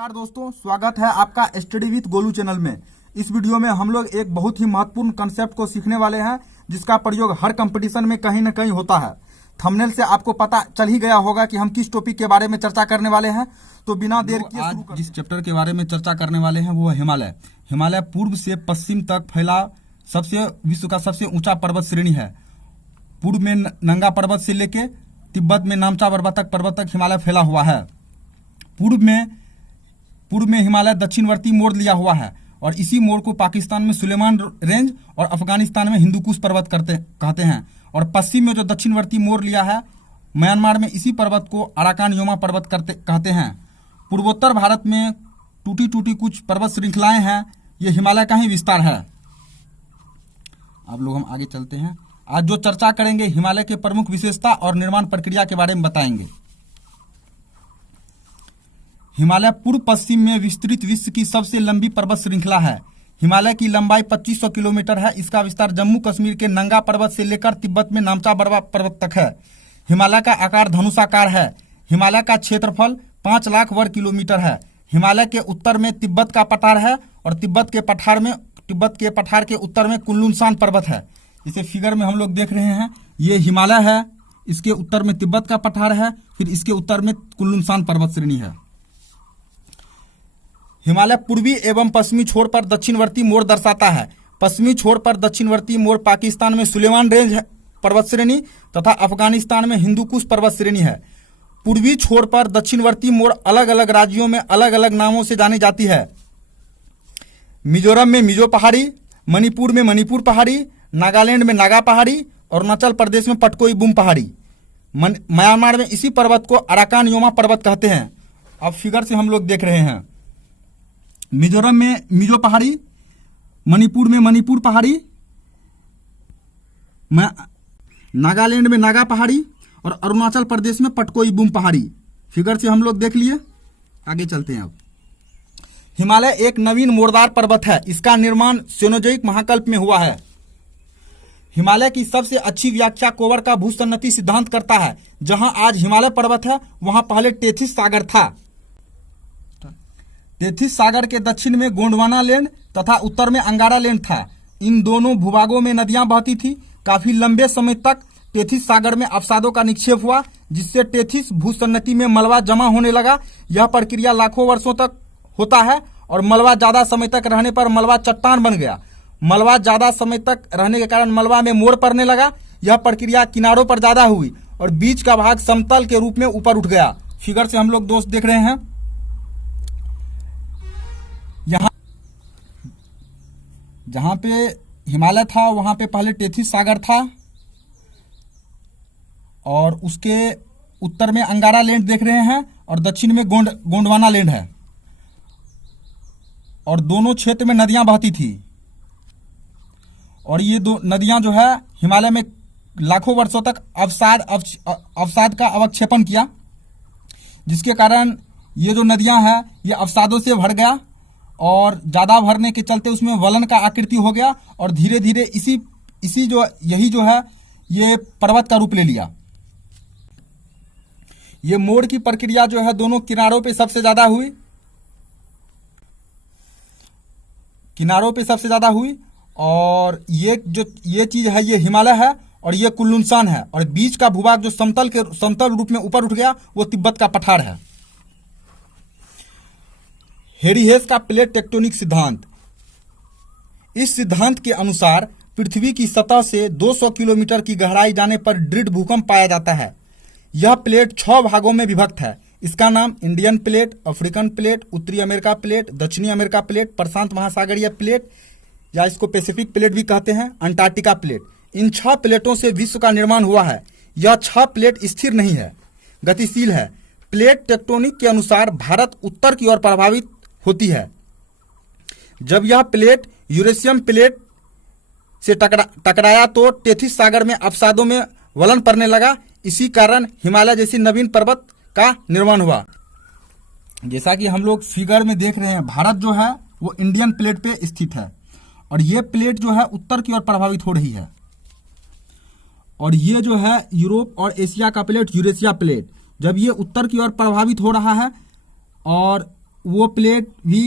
नमस्कार दोस्तों, स्वागत है आपका स्टडी विद गोलू चैनल में। इस वीडियो में हम लोग एक बहुत ही महत्वपूर्ण कंसेप्ट को सीखने वाले हैं, जिसका प्रयोग हर कंपटीशन में कहीं न कहीं होता है। थंबनेल से आपको पता चल ही गया होगा कि हम किस टॉपिक के बारे में चर्चा करने वाले हैं। तो बिना देर किए आज जिस चैप्टर के बारे में चर्चा करने वाले हैं वो है हिमालय। हिमालय पूर्व से पश्चिम तक फैला विश्व का सबसे ऊंचा पर्वत श्रेणी है। पूर्व में नंगा पर्वत से लेके तिब्बत में नामचा पर्वत तक हिमालय फैला हुआ है। पूर्व में हिमालय दक्षिणवर्ती मोड़ लिया हुआ है और इसी मोड़ को पाकिस्तान में सुलेमान रेंज और अफगानिस्तान में हिंदुकुश पर्वत कहते हैं। और पश्चिम में जो दक्षिणवर्ती मोड़ लिया है म्यांमार में, इसी पर्वत को अराकान योमा पर्वत कहते हैं। पूर्वोत्तर भारत में टूटी टूटी कुछ पर्वत श्रृंखलाएं हैं, ये हिमालय का ही विस्तार है। अब लोग हम आगे चलते हैं। आज जो चर्चा करेंगे हिमालय के प्रमुख विशेषता और निर्माण प्रक्रिया के बारे में बताएंगे। हिमालय पूर्व पश्चिम में विस्तृत विश्व की सबसे लंबी पर्वत श्रृंखला है। हिमालय की लंबाई 2500 किलोमीटर है। इसका विस्तार जम्मू कश्मीर के नंगा पर्वत से लेकर तिब्बत में नामचा पर्वत तक है। हिमालय का आकार धनुषाकार है। हिमालय का क्षेत्रफल 5 लाख वर्ग किलोमीटर है। हिमालय के उत्तर में तिब्बत का पठार है और तिब्बत के पठार के उत्तर में कुनलुन पर्वत है। इसे फिगर में हम लोग देख रहे हैं, ये हिमालय है, इसके उत्तर में तिब्बत का पठार है, फिर इसके उत्तर में कुनलुन पर्वत श्रेणी है। हिमालय पूर्वी एवं पश्चिमी छोर पर दक्षिणवर्ती मोड़ दर्शाता है। पश्चिमी छोर पर दक्षिणवर्ती मोड़ पाकिस्तान में सुलेमान रेंज पर्वत श्रेणी तथा अफगानिस्तान में हिंदुकुश पर्वत श्रेणी है। पूर्वी छोर पर दक्षिणवर्ती मोड़ अलग अलग राज्यों में अलग अलग नामों से जानी जाती है। मिजोरम में मिजो पहाड़ी, मणिपुर में मणिपुर पहाड़ी, नागालैंड में नागा पहाड़ी, अरुणाचल प्रदेश में पटकोई बुम पहाड़ी। म्यांमार में इसी पर्वत को अराकान योमा पर्वत कहते हैं। अब फिगर से हम लोग देख रहे हैं, मिजोरम में मिजो पहाड़ी, मणिपुर में मणिपुर पहाड़ी, नागालैंड में नागा पहाड़ी और अरुणाचल प्रदेश में पटकोई बुम पहाड़ी। फिगर से हम लोग देख लिए, आगे चलते हैं। अब हिमालय एक नवीन मोड़दार पर्वत है। इसका निर्माण सेनोजोइक महाकल्प में हुआ है। हिमालय की सबसे अच्छी व्याख्या कोवर का भूसन्नति सिद्धांत करता है। जहां आज हिमालय पर्वत है वहां पहले टेथिस सागर था। टेथिस सागर के दक्षिण में गोंडवाना लैंड तथा उत्तर में अंगारा लैंड था। इन दोनों भूभागों में नदियां बहती थी। काफी लंबे समय तक टेथिस सागर में अवसादों का निक्षेप हुआ, जिससे टेथिस भूसन्नति में मलबा जमा होने लगा। यह प्रक्रिया लाखों वर्षों तक होता है और मलबा ज्यादा समय तक रहने पर मलबा चट्टान बन गया। मलबा ज्यादा समय तक रहने के कारण मलबा में मोड़ पड़ने लगा। यह प्रक्रिया किनारों पर ज्यादा हुई और बीच का भाग समतल के रूप में ऊपर उठ गया। फिगर से हम लोग दोस्त देख रहे हैं, जहां पे हिमालय था वहां पे पहले टेथिस सागर था और उसके उत्तर में अंगारा लैंड देख रहे हैं और दक्षिण में गोंडवाना लैंड है और दोनों क्षेत्र में नदियां बहती थी। और ये दो नदियां जो है हिमालय में लाखों वर्षों तक अवसाद का अवक्षेपण किया, जिसके कारण ये जो नदियां हैं ये अवसादों से भर गया और ज्यादा भरने के चलते उसमें वलन का आकृति हो गया और धीरे धीरे यही जो है ये पर्वत का रूप ले लिया। ये मोड़ की प्रक्रिया जो है दोनों किनारों पे सबसे ज्यादा हुई और ये चीज है, ये हिमालय है और ये कुनलुन है और बीच का भूभाग जो समतल रूप में ऊपर उठ गया वो तिब्बत का पठार है। हेरी हेस का प्लेट टेक्टोनिक सिद्धांत। इस सिद्धांत के अनुसार पृथ्वी की सतह से 200 किलोमीटर की गहराई जाने पर दृढ़ भूकंप पाया जाता है। यह प्लेट 6 भागों में विभक्त है। इसका नाम इंडियन प्लेट, अफ्रीकन प्लेट, उत्तरी अमेरिका प्लेट, दक्षिणी अमेरिका प्लेट, प्रशांत महासागरीय प्लेट या इसको पैसिफिक प्लेट भी कहते हैं, अंटार्कटिका प्लेट। इन 6 प्लेटों से विश्व का निर्माण हुआ है। यह 6 प्लेट स्थिर नहीं है, गतिशील है। प्लेट टेक्टोनिक के अनुसार भारत उत्तर की ओर प्रभावित होती है। जब यह प्लेट यूरेशियन प्लेट से टकराया तो टेथिस सागर में अवसादों में वलन पड़ने लगा। इसी कारण हिमालय जैसी नवीन पर्वत का निर्माण हुआ। जैसा कि हम लोग फिगर में देख रहे हैं, भारत जो है वो इंडियन प्लेट पे स्थित है और ये प्लेट जो है उत्तर की ओर प्रभावित हो रही है और ये जो है यूरोप और एशिया का प्लेट यूरेशिया प्लेट, जब ये उत्तर की ओर प्रभावित हो रहा है और वो प्लेट भी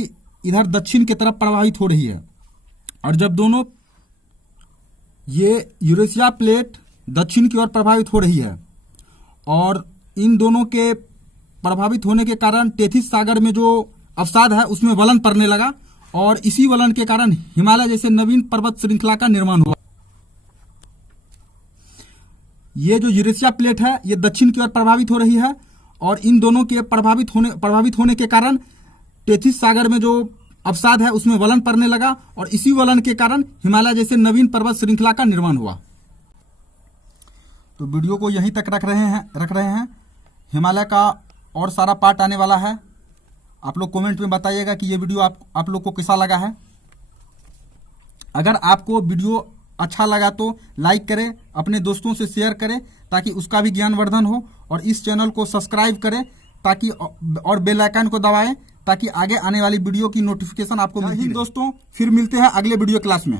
इधर दक्षिण की तरफ प्रवाहित हो रही है। और जब दोनों ये यूरेशिया प्लेट दक्षिण की ओर प्रभावित हो रही है और इन दोनों के प्रभावित होने के कारण टेथिस सागर में जो अवसाद है उसमें वलन पड़ने लगा और इसी वलन के कारण हिमालय जैसे नवीन पर्वत श्रृंखला का निर्माण हुआ। ये जो यूरेशिया प्लेट है ये दक्षिण की ओर प्रभावित हो रही है और इन दोनों के प्रभावित होने के कारण टेथिस सागर में जो अवसाद है उसमें वलन पड़ने लगा और इसी वलन के कारण हिमालय जैसे नवीन पर्वत श्रृंखला का निर्माण हुआ। तो वीडियो को यहीं तक रख रहे हैं। हिमालय का और सारा पार्ट आने वाला है। आप लोग कमेंट में बताइएगा कि ये वीडियो आप लोग को कैसा लगा है। अगर आपको वीडियो अच्छा लगा तो लाइक करें, अपने दोस्तों से शेयर करें ताकि उसका भी ज्ञानवर्धन हो और इस चैनल को सब्सक्राइब करें ताकि और बेल आइकन को दबाएं ताकि आगे आने वाली वीडियो की नोटिफिकेशन आपको मिलती रहे। दोस्तों फिर मिलते हैं अगले वीडियो क्लास में।